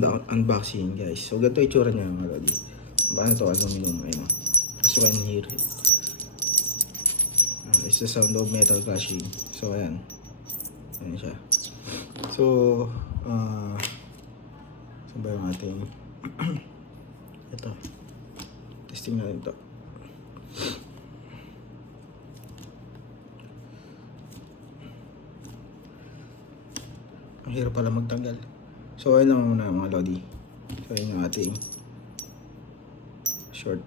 unboxing guys. So ganito itsura niya mga lodi. Paano to aluminum, ayun. So I can hear it. It's the sound of metal clashing. So ayan. Ayan siya. So saan ba yung ating ito. Testing natin to. Ang hirap pala magtanggal. So ayun naman muna mga lodi. So ayun yung ating short